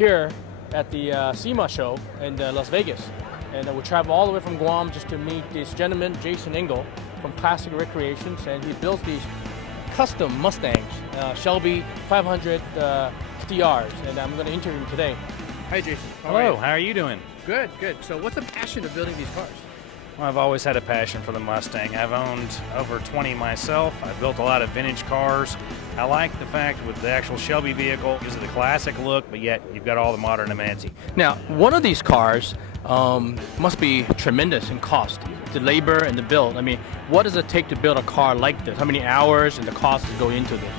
here at the SEMA show in Las Vegas. And we travel all the way from Guam just to meet this gentleman, Jason Engel, from Classic Recreations, and he builds these custom Mustangs, Shelby 500 CRs, and I'm going to interview him today. Hi, Jason. Hello, how are you doing? Good, good. So what's the passion of building these cars? Well, I've always had a passion for the Mustang. I've owned over 20 myself. I've built a lot of vintage cars. I like the fact with the actual Shelby vehicle, gives it a classic look, but yet you've got all the modern amenities. Now, one of these cars must be tremendous in cost, the labor and the build. I mean, what does it take to build a car like this? How many hours and the costs that go into this?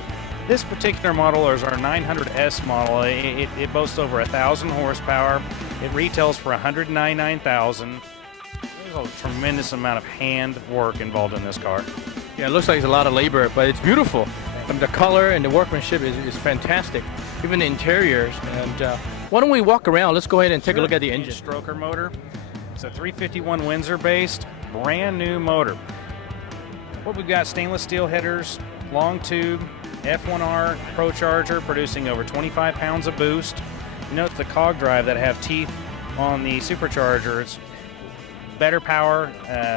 This particular model is our 900S model. It boasts over 1,000 horsepower. It retails for $199,000. There's a tremendous amount of hand work involved in this car. Yeah, it looks like it's a lot of labor, but it's beautiful. I mean, the color and the workmanship is fantastic. Even the interiors. And why don't we walk around? Let's go ahead and take a look at the engine. Stroker motor. It's a 351 Windsor based, brand new motor. What we've got: stainless steel headers, long tube, F1R Pro Charger producing over 25 pounds of boost. You notice the cog drive that have teeth on the supercharger. It's better power,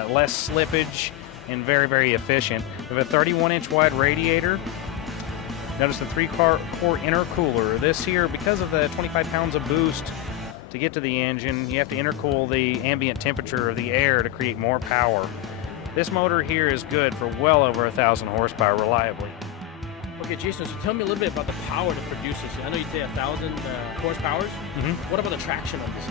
less slippage, and very, very efficient. We have a 31-inch wide radiator. Notice the 3-core intercooler. This here, because of the 25 pounds of boost to get to the engine, you have to intercool the ambient temperature of the air to create more power. This motor here is good for well over 1,000 horsepower reliably. Okay, Jason, so tell me a little bit about the power that produces. I know you say 1,000 horsepower. What about the traction on this?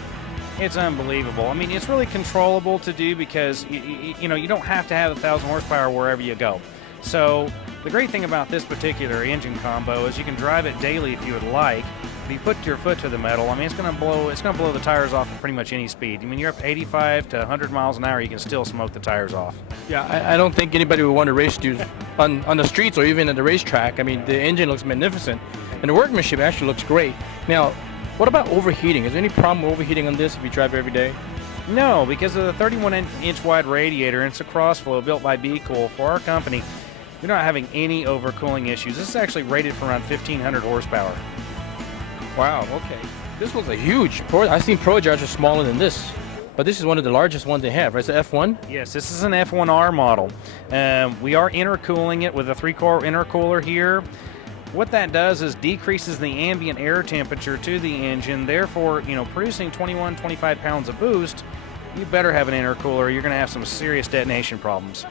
It's unbelievable. I mean, it's really controllable to do because you know, you don't have to have 1,000 horsepower wherever you go. So the great thing about this particular engine combo is you can drive it daily if you would like. If you put your foot to the metal, I mean, it's going to blow the tires off at pretty much any speed. I mean, you're up 85 to 100 miles an hour, you can still smoke the tires off. Yeah, I don't think anybody would want to race you on the streets or even at the racetrack. I mean, the engine looks magnificent, and the workmanship actually looks great. Now, what about overheating? Is there any problem overheating on this if you drive it every day? No, because of the 31-inch wide radiator, and it's a crossflow built by Be Cool for our company. You're not having any overcooling issues. This is actually rated for around 1,500 horsepower. Wow, okay. This was a huge I've seen Pro Chargers smaller than this, but this is one of the largest ones they have, right? It's an F1? Yes, this is an F1R model. We are intercooling it with a 3-core intercooler here. What that does is decreases the ambient air temperature to the engine, therefore, you know, producing 25 pounds of boost. You better have an intercooler. You're going to have some serious detonation problems.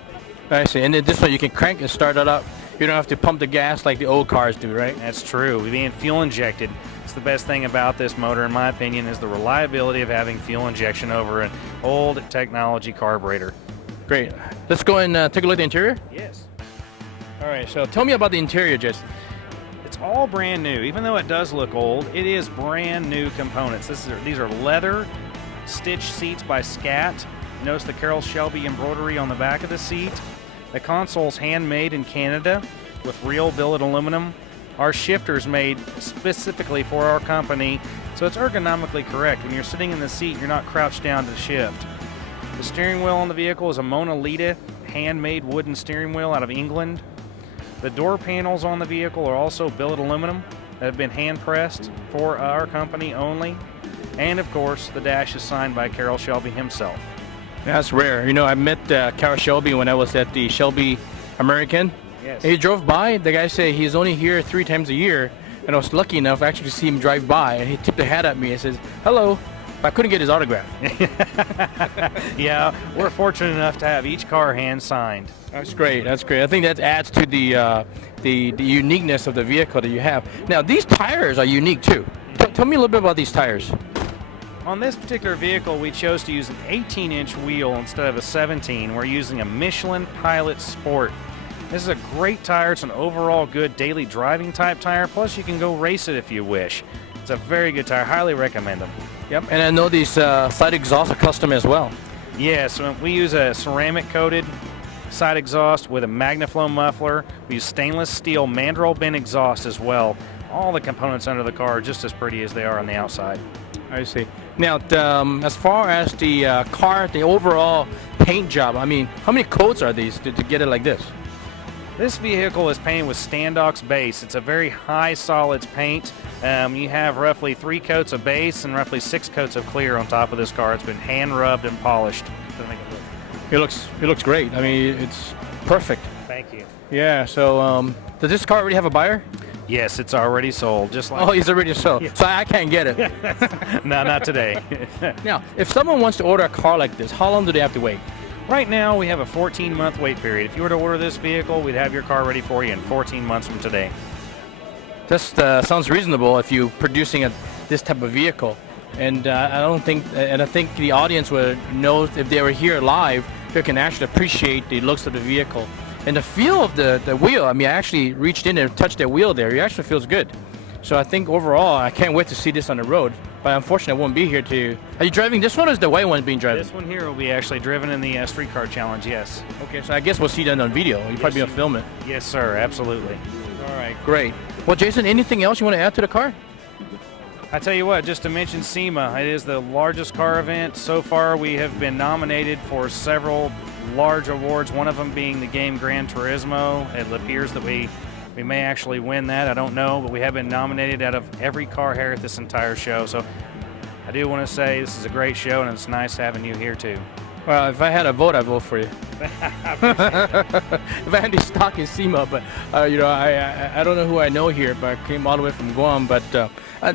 I see. And then this one you can crank and start it up. You don't have to pump the gas like the old cars do, right? That's true. We're being fuel injected. It's the best thing about this motor, in my opinion, is the reliability of having fuel injection over an old technology carburetor. Great. Let's go and take a look at the interior. Yes. All right. So tell me about the interior, Jason. It's all brand new. Even though it does look old, it is brand new components. These are leather stitched seats by Scat. Notice the Carroll Shelby embroidery on the back of the seat. The console's handmade in Canada with real billet aluminum. Our shifter's made specifically for our company, so it's ergonomically correct. When you're sitting in the seat, you're not crouched down to shift. The steering wheel on the vehicle is a Mona Lisa handmade wooden steering wheel out of England. The door panels on the vehicle are also billet aluminum that have been hand pressed for our company only. And of course, the dash is signed by Carroll Shelby himself. That's rare. You know, I met Carroll Shelby when I was at the Shelby American. Yes. He drove by. The guy said he's only here 3 times a year, and I was lucky enough actually to see him drive by, and he tipped a hat at me and says, "Hello." But I couldn't get his autograph. Yeah, we're fortunate enough to have each car hand signed. That's great. That's great. I think that adds to the uniqueness of the vehicle that you have. Now, these tires are unique too. Tell me a little bit about these tires. On this particular vehicle, we chose to use an 18-inch wheel instead of a 17. We're using a Michelin Pilot Sport. This is a great tire. It's an overall good daily driving type tire. Plus, you can go race it if you wish. It's a very good tire. Highly recommend them. Yep. And I know these side exhausts are custom as well. Yes, we use a ceramic coated side exhaust with a MagnaFlow muffler. We use stainless steel mandrel bin exhaust as well. All the components under the car are just as pretty as they are on the outside. I see. Now, as far as the car, the overall paint job, I mean, how many coats are these to get it like this? This vehicle is painted with Standox base. It's a very high solids paint. You have roughly 3 coats of base and roughly 6 coats of clear on top of this car. It's been hand rubbed and polished to make it look. It looks great. I mean, it's perfect. Thank you. Yeah. So, does this car already have a buyer? Yes, it's already sold. Just like Oh, he's already sold. Yeah. So I can't get it. no, not today. Now, if someone wants to order a car like this, how long do they have to wait? Right now, we have a 14-month wait period. If you were to order this vehicle, we'd have your car ready for you in 14 months from today. Just sounds reasonable if you're producing this type of vehicle, and I think the audience would know if they were here live, they can actually appreciate the looks of the vehicle and the feel of the wheel. I mean, I actually reached in and touched that wheel there. It actually feels good. So I think overall, I can't wait to see this on the road. But unfortunately, I won't be here to. Are you driving this one, or is the white one being driven? This one here will be actually driven in the streetcar challenge. Yes. Okay, so I guess we'll see that on video. You'll probably be able to film it. Yes, sir. Absolutely. All right, great. Well, Jason, anything else you want to add to the car? I tell you what, just to mention SEMA, it is the largest car event. So far, we have been nominated for several large awards, one of them being the game Gran Turismo. It appears that we may actually win that. I don't know, but we have been nominated out of every car here at this entire show. So I do want to say this is a great show, and it's nice having you here, too. Well, if I had a vote, I'd vote for you. If I had any stock in SEMA, but I don't know who I know here, but I came all the way from Guam. But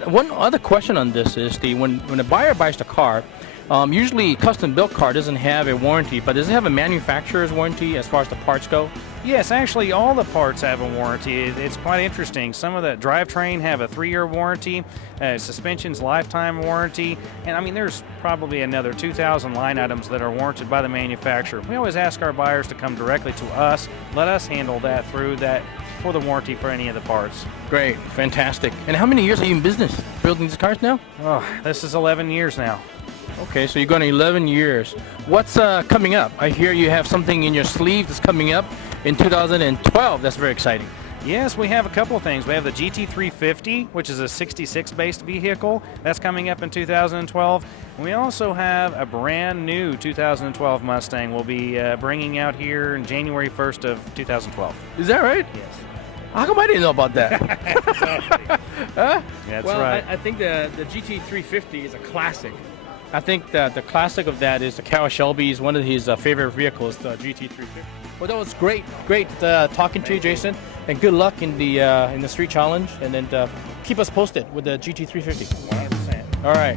one other question on this is when a buyer buys the car, usually custom-built car doesn't have a warranty, but does it have a manufacturer's warranty as far as the parts go? Yes, actually, all the parts have a warranty. It's quite interesting. Some of the drivetrain have a 3-year warranty, suspension's lifetime warranty, and I mean, there's probably another 2,000 line items that are warranted by the manufacturer. We always ask our buyers to come directly to us, let us handle that for the warranty for any of the parts. Great, fantastic. And how many years are you in business building these cars now? Oh, this is 11 years now. Okay, so you're going 11 years. What's coming up? I hear you have something in your sleeve that's coming up in 2012. That's very exciting. Yes, we have a couple of things. We have the GT350, which is a 66-based vehicle. That's coming up in 2012. And we also have a brand new 2012 Mustang we'll be bringing out here in January 1st of 2012. Is that right? Yes. How come I didn't know about that? Huh? That's well, right. I think the GT350 is a classic. I think that the classic of that is the Carroll Shelby's one of his favorite vehicles, the GT350. Well, that was great talking to you, Jason, and good luck in the street challenge, and then keep us posted with the GT350. 100%. All right.